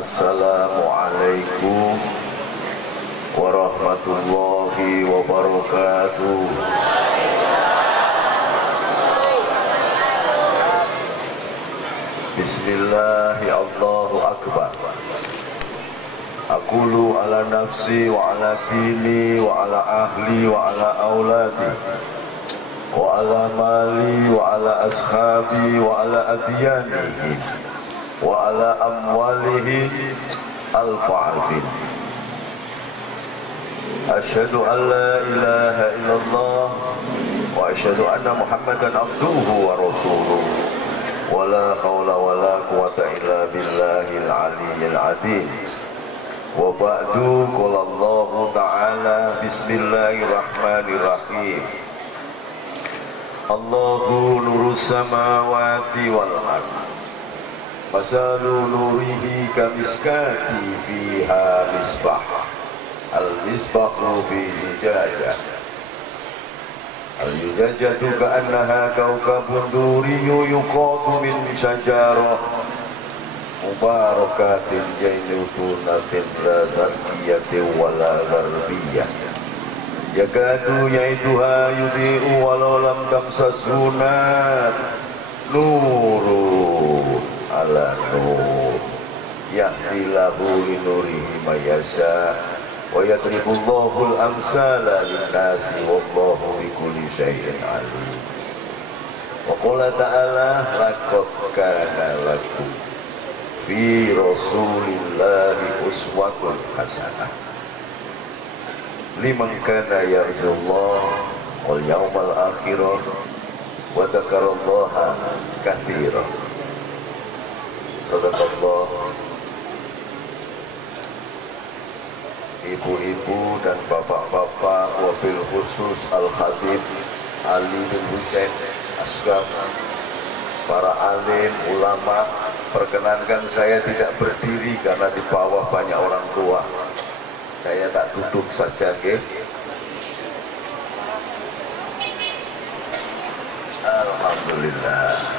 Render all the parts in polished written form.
Assalamualaikum warahmatullahi wabarakatuh. Bismillahi Allahu Akbar. Aqulu ala nafsi wa ala dini wa ala ahli wa ala auladi wa ala mali wa ala ashabi wa ala adyanihi wa ala amwalihi alfa alfin. Asyhadu an la ilaha illallah wa asyhadu anna Muhammadan abduhu wa rasuluh. Wa la hawla wa la quwata illa billahil aliyyil azim. Wa ba'du, qala Allah ta'ala, bismillahirrahmanirrahim. Allahu nurus samawati wal ard. Masalu nurihi kamiskati fiha misbah. Al-misbahu fi zujajah. Al-zujajatu ka'annaha kawkabun duriyyu yuqadu min syajarah mubarakatin jainutunatin la zarkiyatin wala garbiyah. Yakadu yaituha yudhi'u walau lam tamsashu nar. Nurun ala nur yahdilahu linurihi mayasya wa yadribullahu al-amsala linnasi wallahu bikulli syai'in alim. Wa qala ta'ala laqad kana lakum fi rasulillahi uswatun hasanah liman kana yarjullah wal yawmal akhirah wa dzakarallaha katsiran. Sadaqallah. Ibu-ibu dan bapak-bapak, wabil khusus Al-Khatib Ali bin Husain Asghar, para alim, ulama, perkenankan saya tidak berdiri karena di bawah banyak orang tua. Saya tak duduk saja, okay? Alhamdulillah.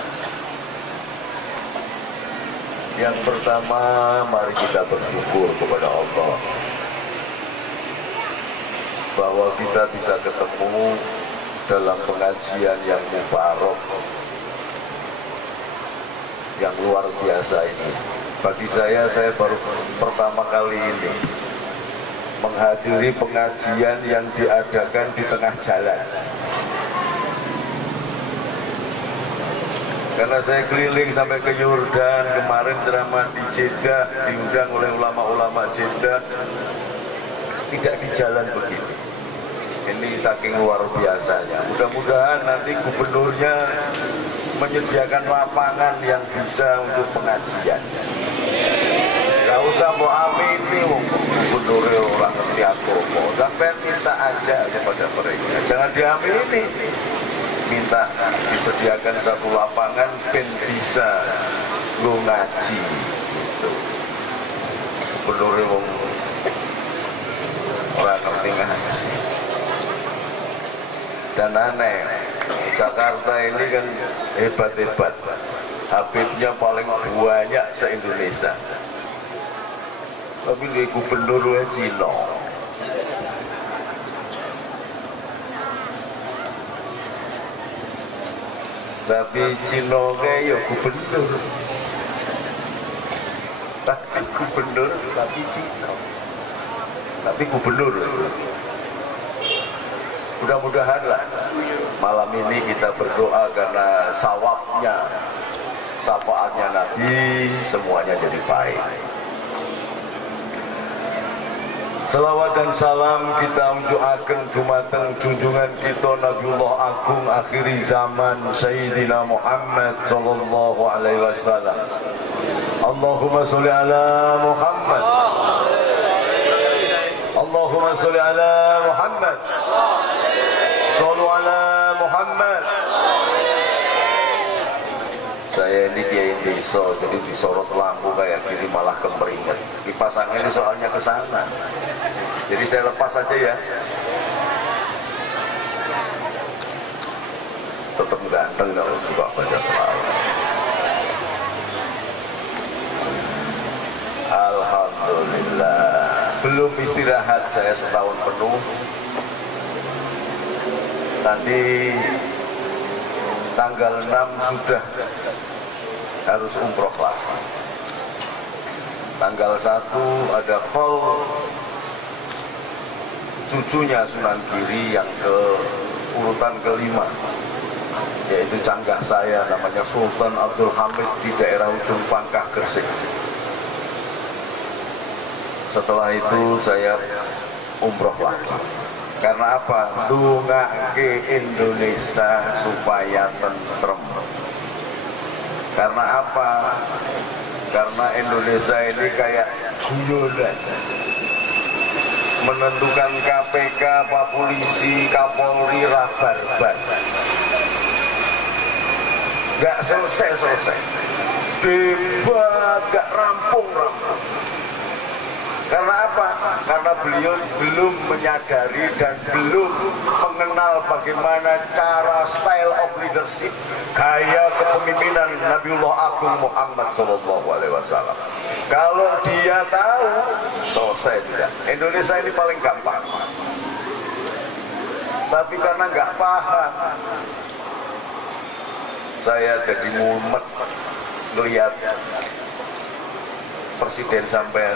Yang pertama, mari kita bersyukur kepada Allah bahwa kita bisa ketemu dalam pengajian yang mubarak, yang luar biasa ini. Bagi saya baru pertama kali ini menghadiri pengajian yang diadakan di tengah jalan. Karena saya keliling sampai ke Yordan, kemarin ceramah di Jeddah, diundang oleh ulama-ulama Jeddah, tidak di jalan begini. Ini saking luar biasanya. Mudah-mudahan nanti gubernurnya menyediakan lapangan yang bisa untuk pengajian. Gak usah mau amini gubernurnya orang ngerti agama, sampai minta aja kepada mereka. Jangan diamini. Minta disediakan satu lapangan ben bisa lu ngaji gitu. Gubernurnya orang ngerti ngaji. Dan aneh, Jakarta ini kan hebat-hebat, Habibnya paling banyak se-Indonesia, tapi di gubernurnya Cina. Tapi Cina kayak gubernur, tapi Cina, tapi gubernur. Mudah-mudahan lah malam ini kita berdoa karena sawabnya, syafaatnya Nabi, semuanya jadi baik. Selawat dan salam kita unjukaken dumateng junjungan kita Nabiullah Agung akhiri zaman Sayyidina Muhammad sallallahu alaihi wasallam. Allahumma sholli ala Muhammad. Allahumma sholli ala Muhammad. Sholli ala Muhammad. Saya ini kiai desa, jadi disorot lampu kayak gini malah kemeringat. Kipas angin ini soalnya ke sana. Jadi saya lepas saja ya. Tetap ganteng kalau suka baca selawat. belum istirahat saya setahun penuh. Nanti tanggal 6 sudah harus umroh lagi. Tanggal 1 ada khol cucunya Sunan Giri yang ke urutan kelima, yaitu canggah saya namanya Sultan Abdul Hamid di daerah ujung Pangkah Gresik. Setelah itu saya umroh lagi. Karena apa? Dungake Indonesia supaya tentrem. Karena apa? Karena Indonesia ini kayak guyonan, menentukan KPK, Pak Polisi, Kapolri, rabarbar, gak selesai-selesai, debat gak rampung-rampung. Karena apa? Karena beliau belum menyadari dan belum mengenal bagaimana cara style of leadership, gaya kepemimpinan Nabiullah Agung Muhammad SAW. Kalau dia tahu, selesai sudah. Indonesia ini paling gampang. Tapi karena nggak paham, saya jadi mumet melihat presiden sampean.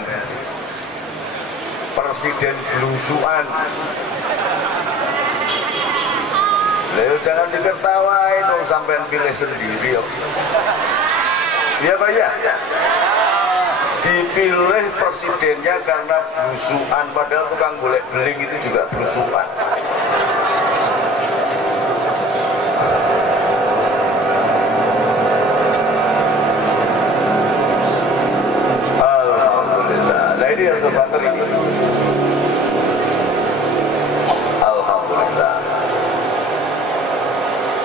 Presiden belusuan. Lalu jangan diketawain, sampean pilih sendiri. Iya Pak ya? Dipilih presidennya karena belusuan, padahal tukang golek beling itu juga belusuan. Alhamdulillah. Nah ini yang terbantu ini. Alhamdulillah.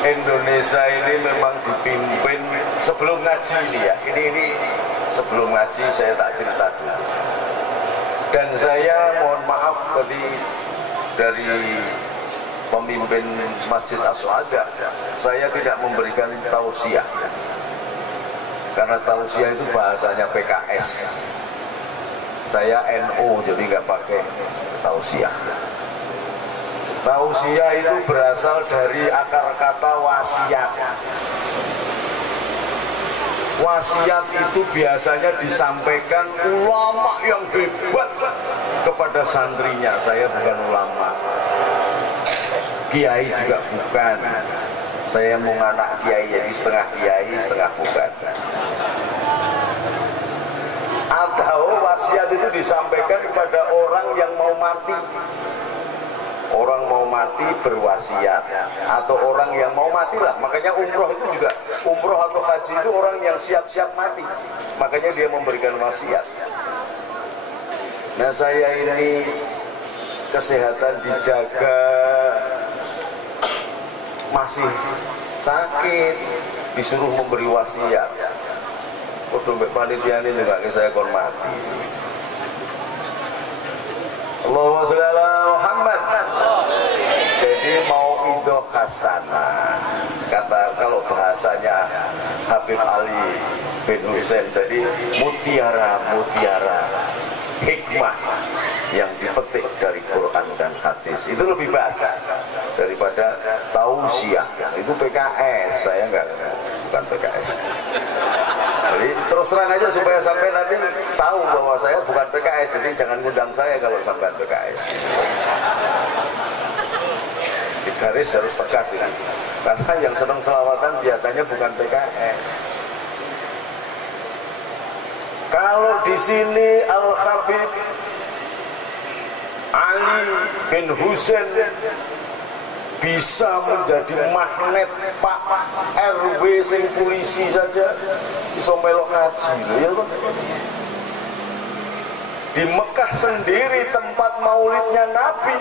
Indonesia ini memang dipimpin sebelum ngaji ini ya. Ini sebelum ngaji saya tak cerita dulu. Dan saya mohon maaf tadi dari pemimpin Masjid As-Suada, saya tidak memberikan tausiah. Karena tausiah itu bahasanya PKS. Saya NU jadi nggak pakai tausiah. Tausiah itu berasal dari akar kata wasiat. Wasiat itu biasanya disampaikan ulama yang hebat kepada santrinya. Saya bukan ulama, kiai juga bukan. Saya mau anak kiai, jadi setengah kiai, setengah bukan. Atau wasiat itu disampaikan kepada orang yang mau mati. Orang mau mati berwasiat, atau orang yang mau mati lah. Makanya umroh itu juga, umroh atau haji itu orang yang siap-siap mati. Makanya dia memberikan wasiat. Nah saya ini kesehatan dijaga, masih sakit, disuruh memberi wasiat. Dompet panitia ini juga saya hormati. Allahumma sholli ala Muhammad. Jadi mau idoh hasanah, kata kalau bahasanya Habib Ali bin Husain, jadi mutiara hikmah yang dipetik dari Quran dan hadis itu lebih baik daripada tausiah. Itu PKS, saya bukan PKS. Jadi terus terang aja supaya sampai nanti tahu bahwa saya bukan PKS. Jadi jangan ngundang saya kalau sampai PKS. Di garis harus tegas ini. Karena yang senang selawatan biasanya bukan PKS. Kalau di sini Al-Habib Ali bin Husain bisa menjadi magnet Pak RW sing polisi saja bisa melok ngaji ya kan? Di Mekah sendiri tempat maulidnya Nabi,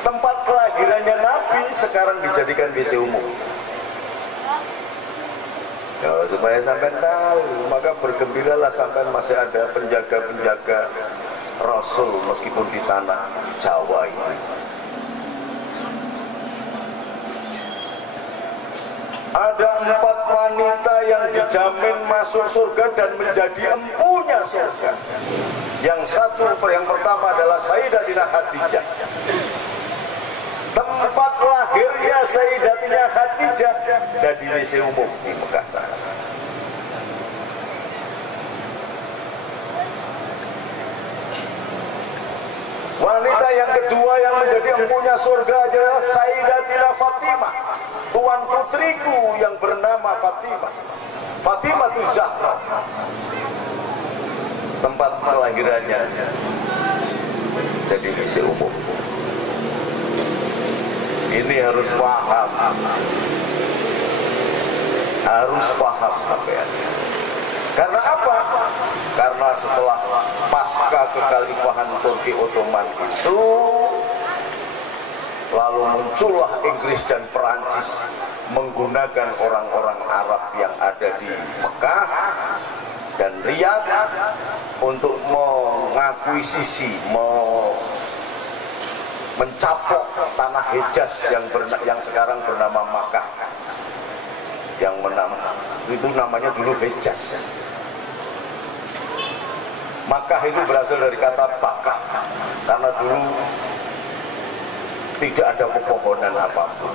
tempat kelahirannya Nabi sekarang dijadikan WC umum. Kalau supaya sampai tahu, maka bergembiralah sampai masih ada penjaga-penjaga Rasul meskipun di tanah Jawa ini. Ada 4 wanita yang dijamin masuk surga dan menjadi empunya surga. Yang pertama adalah Sayyidatina Khadijah. Tempat lahirnya Sayyidatina Khadijah jadi WC umum di Mekah sana. Wanita yang kedua yang menjadi empunya surga adalah Sayyidatina Fatimah, tuan putriku yang bernama Fatimah, Fatimah Zahra. Tempat kelahirannya jadi WC umum. Ini harus paham, sampean. Karena apa? Karena setelah pasca kekhalifahan Turki Ottoman itu, lalu muncullah Inggris dan Perancis menggunakan orang-orang Arab yang ada di Mekah dan Riyadh untuk mengakuisisi, mencapok tanah Hejaz yang sekarang bernama Makkah, yang itu namanya dulu Hejaz. Makkah itu berasal dari kata bakah, karena dulu tidak ada pepohonan apapun.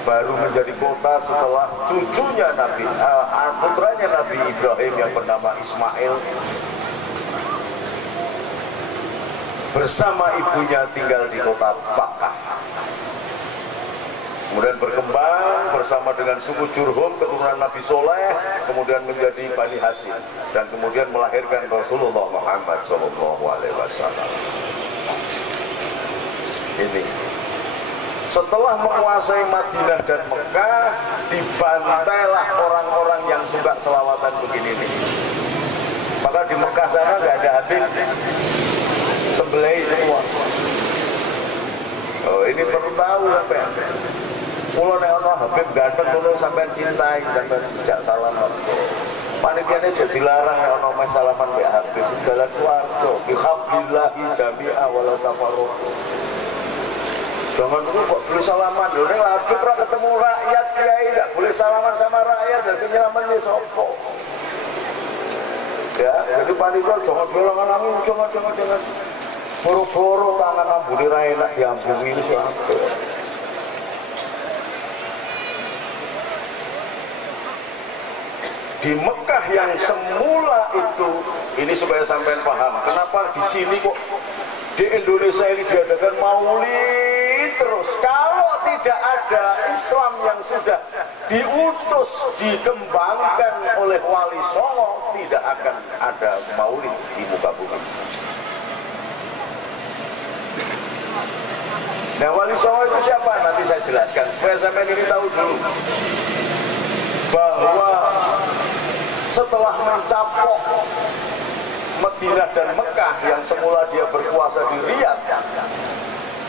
Baru menjadi kota setelah cucunya putranya Nabi Ibrahim yang bernama Ismail bersama ibunya tinggal di kota Bakah. Kemudian berkembang bersama dengan suku Jurhum, keturunan Nabi Soleh, kemudian menjadi Bani Hashim, dan kemudian melahirkan Rasulullah Muhammad SAW. Ini setelah menguasai Madinah dan Mekah, dibantailah orang-orang yang suka selawatan begini nih. Maka di Mekah sana nggak ada Habib, sembelih semua. Oh, ini perlu tahu sampean. Kulo nek ana Habib ganteng kulo sampean cintai, sampean tidak salaman. Panitiane aja dilarang nek ana meh salaman mbek Habib. Dalan swarga bi hablillahi jami'a wala tafarraqu. Jangan dulu kok boleh salaman lho, nek Habib ora ketemu rakyat kiai enggak boleh salaman sama rakyat, dan sing nyelametne sapa? Ya, jadi panitia jangan bilang-bilang jangan. Boro-boro tangan ambune ra enak diambungi wis apa. Di Mekah yang semula itu, ini supaya sampean paham, kenapa di sini kok di Indonesia ini diadakan maulid terus. Kalau tidak ada Islam yang sudah diutus, dikembangkan oleh Wali Songo, tidak akan ada maulid di muka bumi. Nah, Wali Songo itu siapa? Nanti saya jelaskan supaya sampean ini tahu dulu bahwa setelah mencapok Madinah dan Mekah yang semula dia berkuasa di Riyadh,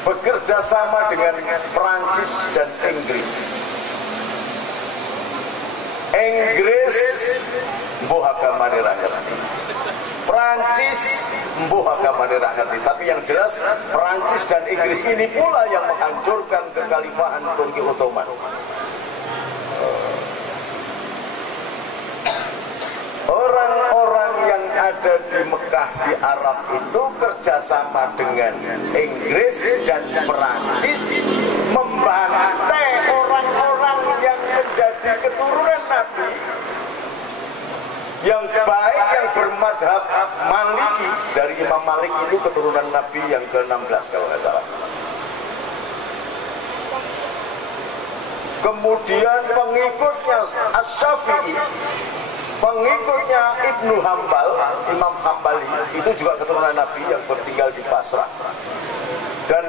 bekerja sama dengan Perancis dan Inggris. Inggris mbuh agamane ra ngerti, Perancis mbuh agamane ra ngerti, tapi yang jelas Perancis dan Inggris ini pula yang menghancurkan kekhalifahan Turki Ottoman. Orang-orang yang ada di Mekah, di Arab itu kerjasama dengan Inggris dan Perancis membantai orang-orang yang menjadi keturunan Nabi, yang baik, yang bermadhab Maliki. Dari Imam Malik itu keturunan Nabi yang ke-16 kalau nggak salah. Kemudian pengikutnya Asy-Syafi'i, pengikutnya Ibnu Hambal, Imam Hambali, itu juga keturunan Nabi yang bertinggal di Basrah. Dan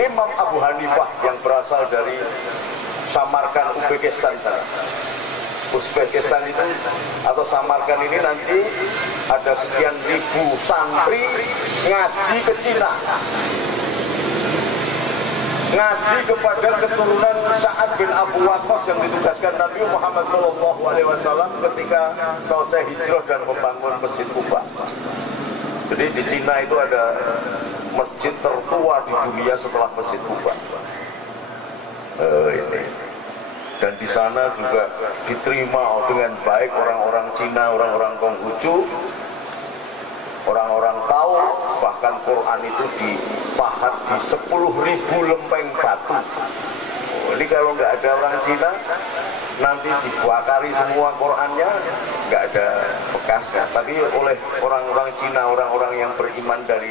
Imam Abu Hanifah yang berasal dari Samarkand, Uzbekistan sana. Uzbekistan itu atau Samarkand ini nanti ada sekian ribu santri ngaji ke Cina, ngaji kepada keturunan Sa'ad bin Abu Waqqas yang ditugaskan Nabi Muhammad SAW ketika selesai hijrah dan membangun Masjid Kuba. Jadi di Cina itu ada masjid tertua di dunia setelah Masjid Kuba. Ini. Dan di sana juga diterima dengan baik orang-orang Cina, orang-orang Konghucu. Orang-orang tahu bahkan Quran itu dipahat di 10.000 lempeng batu. Ini kalau nggak ada orang Cina, nanti dibakari semua Qurannya, nggak ada bekasnya. Tapi oleh orang-orang Cina, orang-orang yang beriman dari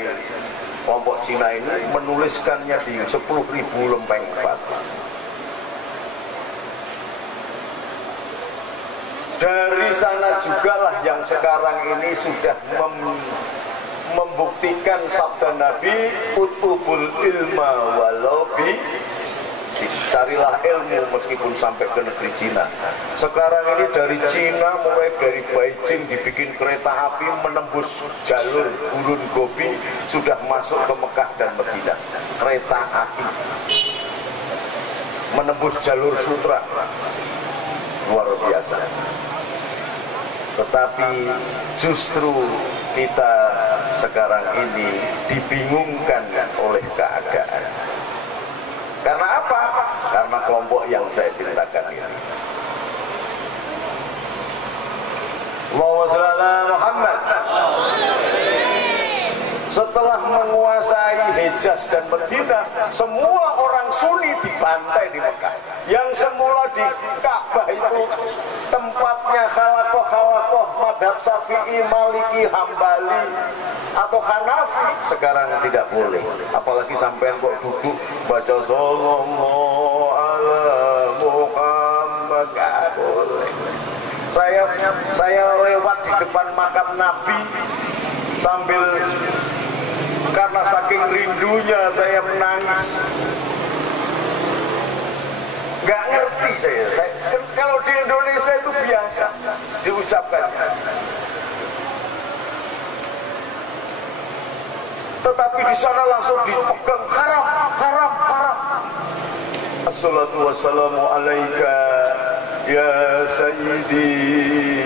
kelompok Cina ini menuliskannya di 10.000 lempeng batu. Dari sana jugalah yang sekarang ini sudah membuktikan sabda Nabi, utubul ilma walau bi, carilah ilmu meskipun sampai ke negeri Cina. Sekarang ini dari Cina, mulai dari Beijing dibikin kereta api menembus jalur Gurun Gobi, sudah masuk ke Mekah dan Madinah. Kereta api menembus jalur sutra, luar biasa. Tetapi justru kita sekarang ini dibingungkan oleh keadaan. Karena apa? Karena kelompok yang saya ceritakan ini. Allahumma shalli ala Muhammad. Setelah menguasai Hijaz dan Madinah, semua orang Sunni dibantai di Mekah. Yang semula di Ka'bah itu tempatnya khalakoh madhab Syafi'i, Maliki, Hambali atau Hanafi, sekarang tidak boleh. Apalagi sampai kok duduk baca sallallahu ala Muhammad, gak boleh. Saya lewat di depan makam Nabi sambil, karena saking rindunya saya menangis. Gak ngerti saya kalau di Indonesia itu biasa diucapkan, tetapi di sana langsung dipegang, haram, haram, haram. Assalatu wassalamu alaika ya sayyidi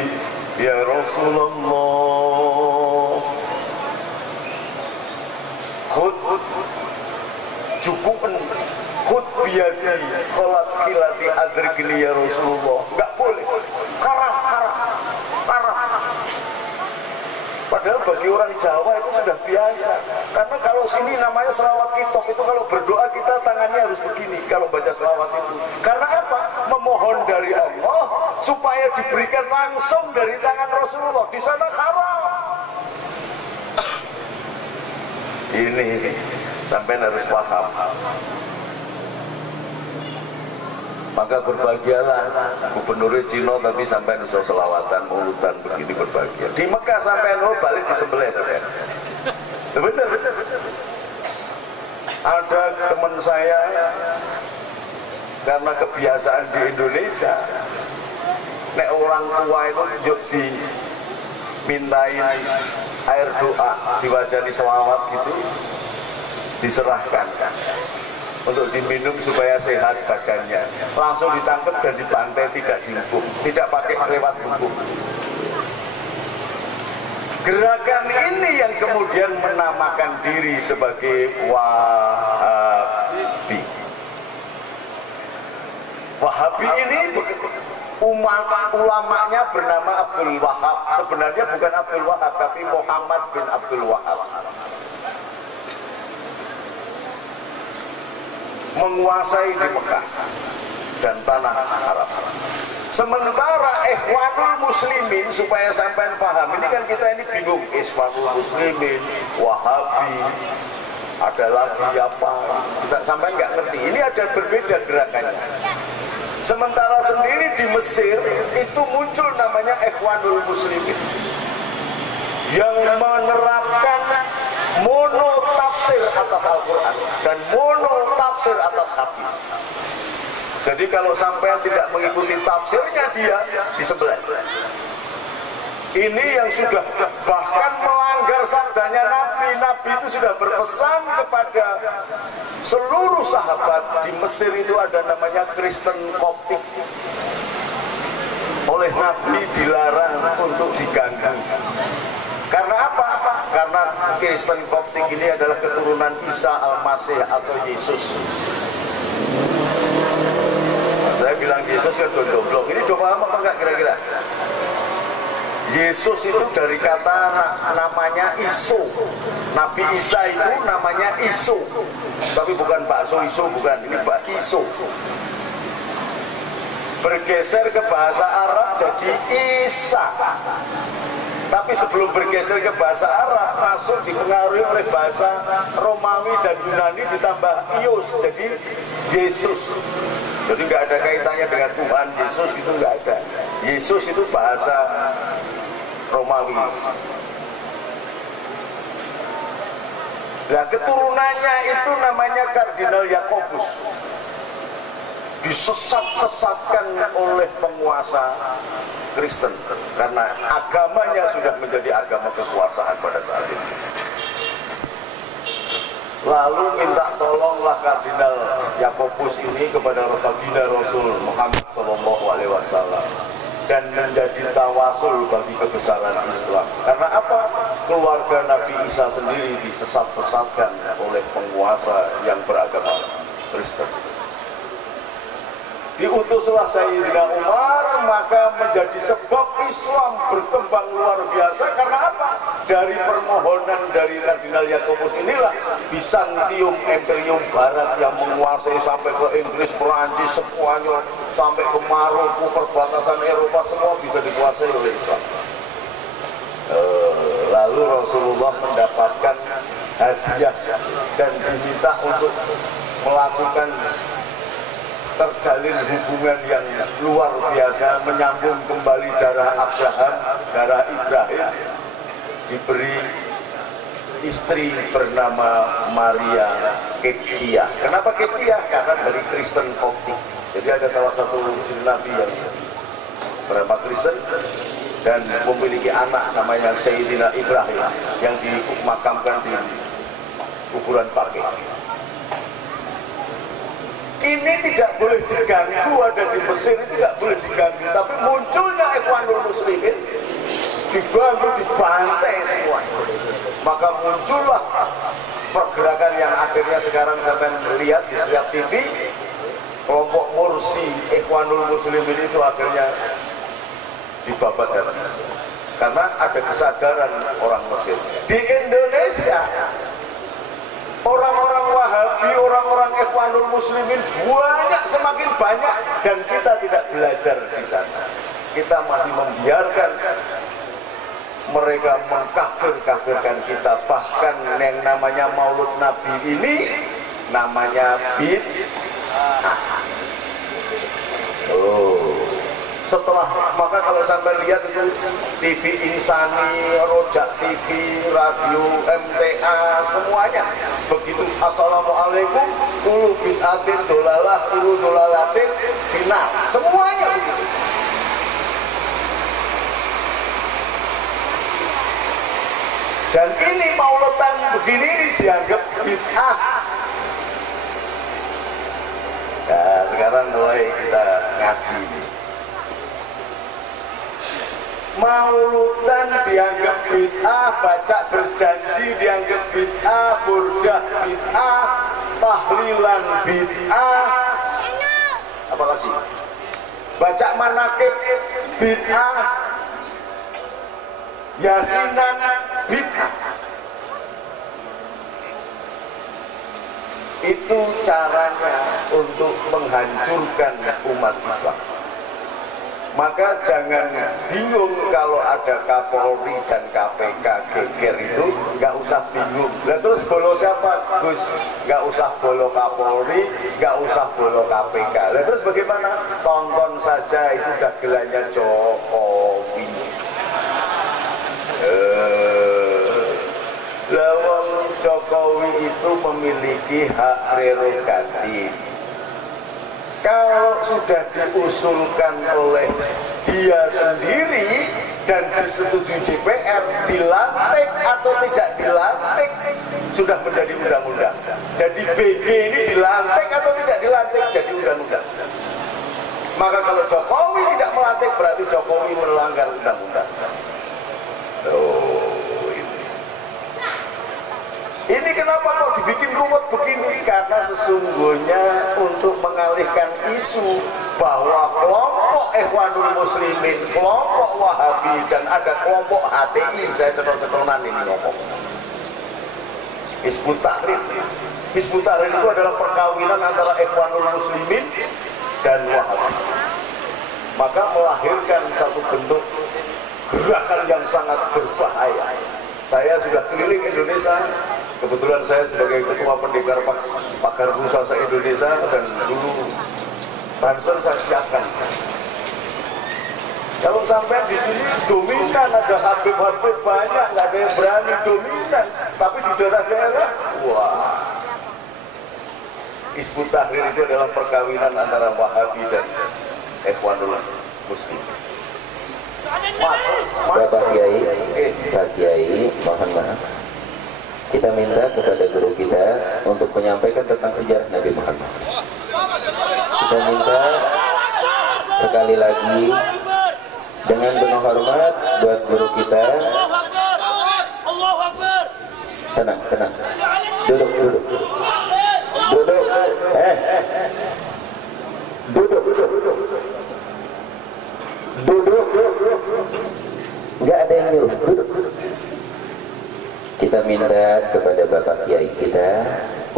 ya Rasulullah. Khud cukupan, khud biyadi kholat khilati adrikni ya Rasulullah. Enggak boleh, haram, haram, haram. Padahal bagi orang Jawa itu sudah biasa. Karena kalau sini namanya selawat kitab, itu kalau berdoa kita tangannya harus begini kalau baca selawat itu. Karena apa? Memohon dari Allah supaya diberikan langsung dari tangan Rasulullah. Di sana haram. Ini sampai harus paham. Maka berbahagialah gubernur Cina tapi sampai nusa selawatan, mulutan begini berbahagia. Di Mekah sampai balik disembelih kan. Benar. Ada teman saya karena kebiasaan di Indonesia, nek orang tua itu yuk dimintain air doa, diwajani selawat gitu, diserahkan untuk diminum supaya sehat badannya. Langsung ditangkap dan dibantai, tidak dihukum, tidak pakai lewat hukum. Gerakan ini yang kemudian menamakan diri sebagai Wahabi. Wahabi ini ulamanya bernama Abdul Wahab. Sebenarnya bukan Abdul Wahab, tapi Muhammad bin Abdul Wahab. Menguasai di Mekah dan tanah Arab. Sementara Ikhwanul Muslimin, supaya sampai paham, ini kan kita ini bingung, Ikhwanul Muslimin, Wahabi, ada lagi apa, kita sampai nggak ngerti. Ini ada berbeda gerakannya. Sementara sendiri di Mesir itu muncul namanya Ikhwanul Muslimin yang menerapkan mono tafsir atas Al-Quran dan mono tafsir atas hadis. Jadi kalau sampai tidak mengikuti tafsirnya, dia disembelih. Ini yang sudah bahkan melanggar sabdanya Nabi. Nabi itu sudah berpesan kepada seluruh sahabat. Di Mesir itu ada namanya Kristen Koptik. Oleh Nabi dilarang untuk diganggu. Karena apa? Karena Kristen Koptik ini adalah keturunan Isa Al-Masih atau Yesus. Saya bilang Yesus kan domblong. Ini coba apa enggak kira-kira? Yesus itu dari kata namanya Isu. Nabi Isa itu namanya Isu, tapi bukan bakso isu, bukan, ini Pak Isu. Bergeser ke bahasa Arab jadi Isa. Tapi sebelum bergeser ke bahasa Arab, masuk dipengaruhi oleh bahasa Romawi dan Yunani ditambah Ius, jadi Yesus. Jadi nggak ada kaitannya dengan Tuhan Yesus, itu nggak ada. Yesus itu bahasa Romawi. Nah, keturunannya itu namanya Kardinal Yakobus. Disesat-sesatkan oleh penguasa Kristen karena agamanya sudah menjadi agama kekuasaan pada saat itu. Lalu minta tolonglah Kardinal Yakobus ini kepada Baginda Rasul Muhammad SAW dan menjadi tawasul bagi kebesaran Islam. Karena apa? Keluarga Nabi Isa sendiri disesat-sesatkan oleh penguasa yang beragama Kristen. Diutuslah Sayyidina Umar, maka menjadi sebab Islam berkembang luar biasa. Karena apa? Dari permohonan dari Kardinal Yakobus inilah Bizantium, Imperium Barat yang menguasai sampai ke Inggris, Perancis, Spanyol, sampai ke Maroko, perbatasan Eropa, semua bisa dikuasai oleh Islam. Lalu Rasulullah mendapatkan hadiah dan diminta untuk melakukan terjalin hubungan yang luar biasa, menyambung kembali darah Abraham, darah Ibrahim. Diberi istri bernama Maria Keptiah. Kenapa Keptiah? Karena dari Kristen Koptik. Jadi ada salah satu istri Nabi yang bernama Kristen dan memiliki anak namanya Sayyidina Ibrahim yang dimakamkan di kuburan Baqi'. Ini tidak boleh diganggu, ada di Mesir itu tidak boleh diganggu. Tapi munculnya Ikhwanul Muslimin diganggu, dibantai semua. Maka muncullah pergerakan yang akhirnya sekarang sampai melihat di setiap TV. Kelompok Mursi Ikhwanul Muslimin itu akhirnya dibabat habis. Karena ada kesadaran orang Mesir. Di Indonesia orang-orang Wahabi, orang-orang Ikhwanul Muslimin banyak, semakin banyak, dan kita tidak belajar di sana. Kita masih membiarkan mereka mengkafir-kafirkan kita. Bahkan yang namanya Maulud Nabi ini namanya bid'ah. Setelah, maka kalau sampai lihat itu TV Insani, Rojak TV, radio MTA, semuanya begitu assalamualaikum, ulu bid'atin dolalah, ulu dolalatin final, semuanya begitu. Dan ini mauludan begini ini dianggap bid'ah. Nah, sekarang mulai kita ngaji. Mauludan dianggap bid'ah, baca berjanji dianggap bid'ah, burdah bid'ah, tahlilan bid'ah, apalagi baca manakib bid'ah, yasinan bid'ah. Itu caranya untuk menghancurkan umat Islam. Maka jangan bingung kalau ada Kapolri dan KPK geger itu, nggak usah bingung. Nah, terus bolo siapa? Gus, nggak usah bolo Kapolri, nggak usah bolo KPK. Nah, terus bagaimana? Tonton saja itu dagelannya Jokowi. Lawang Jokowi itu memiliki hak prerogatif. Kalau sudah diusulkan oleh dia sendiri dan disetujui DPR, dilantik atau tidak dilantik sudah menjadi undang-undang. Jadi BG ini dilantik atau tidak dilantik jadi undang-undang. Maka kalau Jokowi tidak melantik berarti Jokowi melanggar undang-undang. Ini kenapa kok dibikin ruwet begini? Karena sesungguhnya untuk mengalihkan isu bahwa kelompok kelompok Ikhwanul Muslimin, kelompok Wahabi, dan ada kelompok HTI. Saya cetok-cetokan ini ngomong. Hizbut Tahrir. Hizbut Tahrir itu adalah perkawinan antara Ikhwanul Muslimin dan Wahabi. Maka melahirkan satu bentuk gerakan yang sangat berbahaya. Saya sudah keliling Indonesia. Kebetulan saya sebagai ketua pendekar Pakar Rusa se-Indonesia, dan dulu Banser saya siapkan. Kalau sampai di sini dominan, ada habib-habib banyak, nggak ada yang berani dominan. Tapi di daerah-daerah, wah. Hizbut Tahrir itu adalah perkawinan antara Wahabi dan Ikhwanul Muslim. Bapak Kiai, Pak Kiai, mohon maaf. Kita minta kepada guru kita untuk menyampaikan tentang sejarah Nabi Muhammad. Kita minta sekali lagi dengan penuh hormat buat guru kita. Tenang, tenang. Duduk, duduk. Duduk. Duduk, duduk. Duduk. Enggak ada yang nyuruh. Duduk. Kita minta kepada Bapak Kiai kita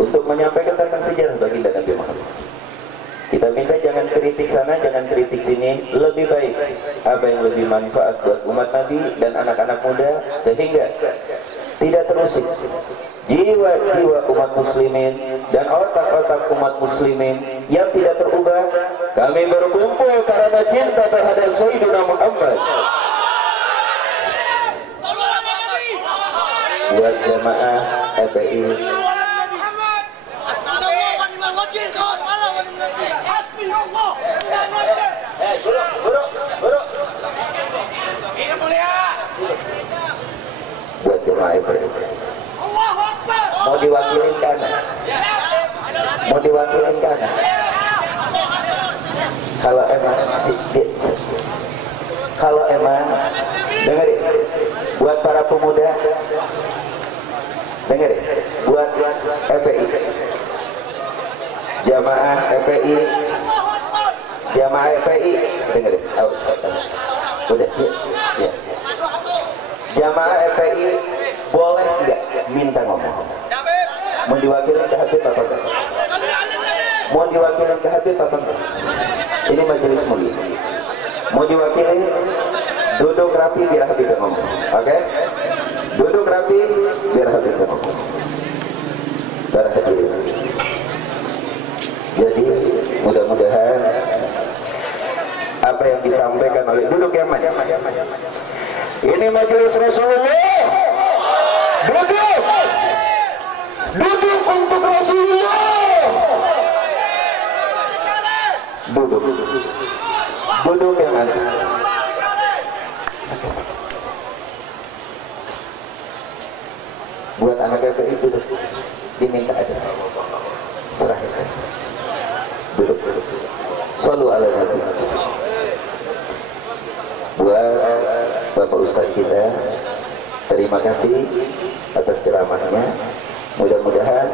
untuk menyampaikan tentang sejarah baginda Nabi Muhammad. Kita minta jangan kritik sana, jangan kritik sini. Lebih baik apa yang lebih manfaat buat umat Nabi dan anak-anak muda, sehingga tidak terusik jiwa-jiwa umat muslimin dan otak-otak umat muslimin yang tidak terubah. Kami berkumpul karena cinta terhadap Sayyidina Muhammad. Buat jamaah FPI, buat jemaah FPI, mau diwakilin kana, mau diwakilin kana. Kalau emang dengerin, buat para pemuda, dengerin, buat FPI, jamaah FPI, jamaah FPI, dengerin, udah, ya. Jamaah FPI boleh nggak minta ngomong? Mau diwakilin ke Habib apa enggak? Mau diwakilin ke Habib apa enggak? Ini majelis mulia. Mau diwakilin, duduk rapi biar Habib ngomong, oke? Duduk rapi biar Habib ngomong. Para hadirin. Jadi mudah-mudahan apa yang disampaikan oleh, duduk yang manis. Ini majelis Rasulullah. Duduk. Duduk untuk Rasulullah. Duduk. Duduk yang manis. Buat anak FPI duduk, diminta aja, serah. Duduk. Shallu ala Nabi. Buat Bapak Ustadz kita, terima kasih atas ceramahnya. Mudah-mudahan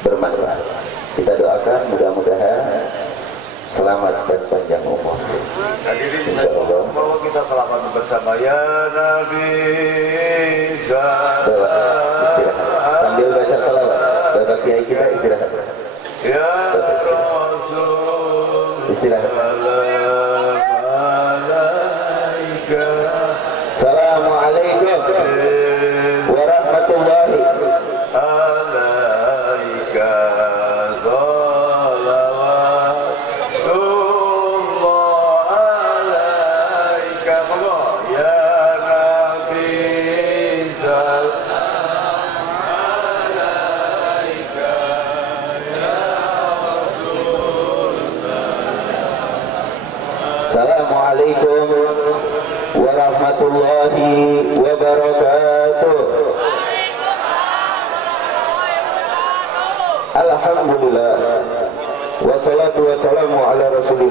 bermanfaat. Kita doakan mudah-mudahan selamat dan panjang umur. Hadirin, insyaallah bahwa kita selamat bersama ya Nabi. Istirahat sambil baca salawat. Bapak Kiai kita istirahat. Ya Rasul. Istirahat. Assalamualaikum warahmatullahi alaika salawatullah alaika ya Nabi salam alaika ya Rasul. Assalamualaikum warahmatullahi wabarakatuh. Alhamdulillah, wassalatu wassalamu ala Rasulillah.